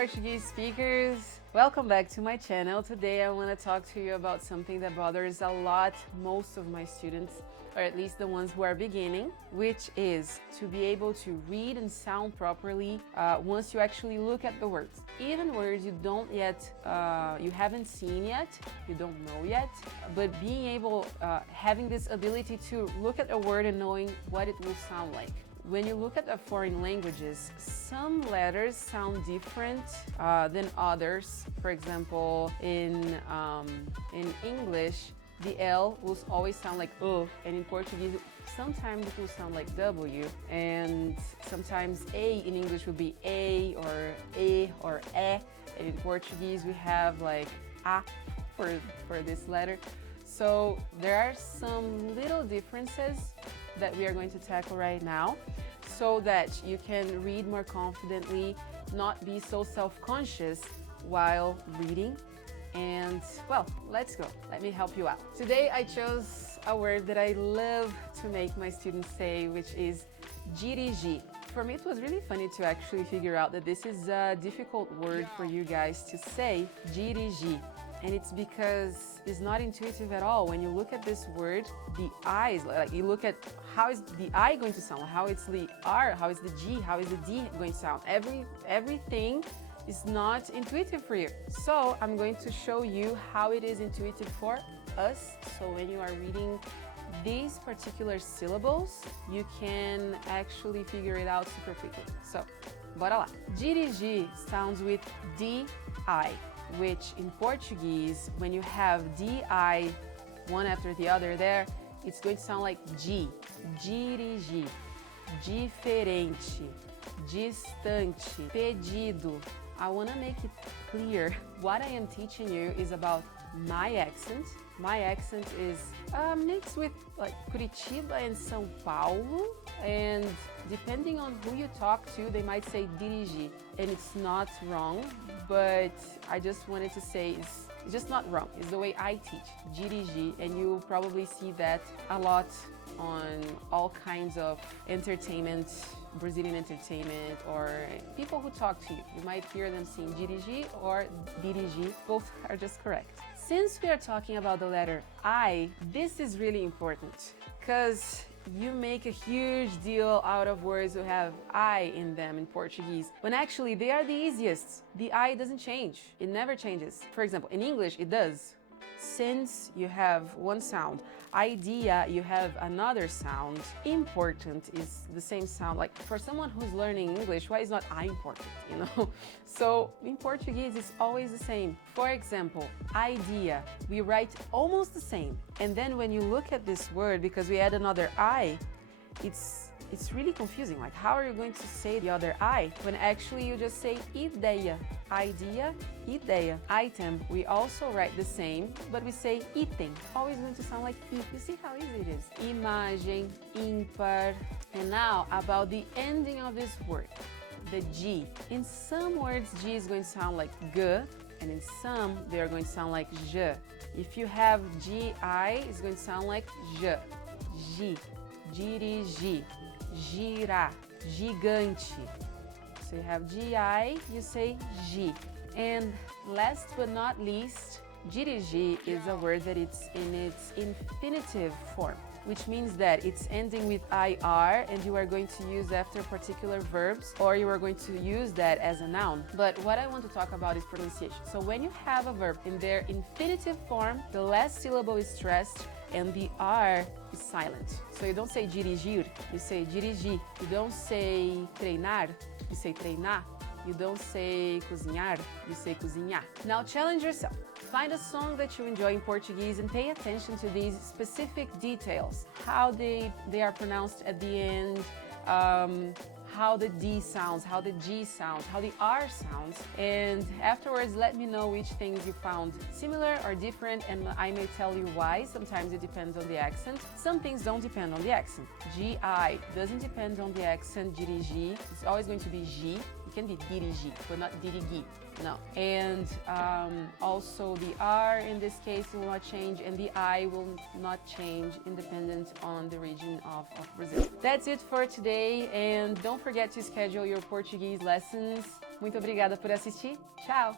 Portuguese speakers! Welcome back to my channel. Today I want to talk to you about something that bothers a lot most of my students, or at least the ones who are beginning, which is to be able to read and sound properly once you actually look at the words. Even words you don't yet, you haven't seen yet, you don't know yet, but being able, having this ability to look at a word and knowing what it will sound like. When you look at the foreign languages, some letters sound different than others. For example, in English, the L will always sound like O, and in Portuguese, sometimes it will sound like W, and sometimes A in English will be A or E or E, and in Portuguese we have like A for this letter. So there are some little differences that we are going to tackle right now so that you can read more confidently, not be so self-conscious while reading. And well, let's go. Let me help you out. Today I chose a word that I love to make my students say, which is dirigir. For me, it was really funny to actually figure out that this is a difficult word for you guys to say, dirigir. And it's because it's not intuitive at all. When you look at this word, the I's, like you look at how is the I going to sound, how is the R, how is the G, how is the D going to sound. Everything is not intuitive for you. So I'm going to show you how it is intuitive for us. So when you are reading these particular syllables, you can actually figure it out super quickly. So, bora lá. Dirigir sounds with D-I, which in Portuguese, when you have D-I one after the other there, it's going to sound like G. Dirigir, diferente, distante, pedido. I want to make it clear. What I am teaching you is about my accent. My accent is mixed with like Curitiba and São Paulo, and depending on who you talk to, they might say dirigir, and it's not wrong, but I just wanted to say it's just not wrong. It's the way I teach, dirigir, and you'll probably see that a lot on all kinds of entertainment, Brazilian entertainment, or people who talk to you. You might hear them saying dirigir or dirigir. Both are just correct. Since we are talking about the letter I, this is really important because you make a huge deal out of words that have I in them in Portuguese, when actually they are the easiest. The I doesn't change. It never changes. For example, in English, it does. Since you have one sound, idea you have another sound, important is the same sound. Like for someone who's learning English, why is not I important, you know? So in Portuguese it's always the same. For example, idea, we write almost the same, and then when you look at this word, because we add another I, it's really confusing. Like, how are you going to say the other I when actually you just say ideia? Idea, ideia. Item, we also write the same, but we say item. Always going to sound like I. You see how easy it is? Imagem, ímpar. And now about the ending of this word, the G. In some words, G is going to sound like G, and in some, they are going to sound like J. If you have GI, it's going to sound like J. G. Dirigir, girar, gigante. So you have GI, you say G. And last but not least, dirigir is a word that it's in its infinitive form, which means that it's ending with IR and you are going to use after particular verbs, or you are going to use that as a noun. But what I want to talk about is pronunciation. So when you have a verb in their infinitive form, the last syllable is stressed and the R is silent. So you don't say dirigir, you say dirigir. You don't say treinar, you say treinar. You don't say cozinhar, you say cozinhar. Now challenge yourself. Find a song that you enjoy in Portuguese and pay attention to these specific details. How they are pronounced at the end, how the D sounds, how the G sounds, how the R sounds. And afterwards, let me know which things you found similar or different, and I may tell you why. Sometimes it depends on the accent. Some things don't depend on the accent. GI doesn't depend on the accent. Dirigir, it's always going to be G. It can be dirigir, but not dirigir. No. And also the R in this case will not change, and the I will not change independent on the region of Brazil. That's it for today, and don't forget to schedule your Portuguese lessons. Muito obrigada por assistir. Tchau!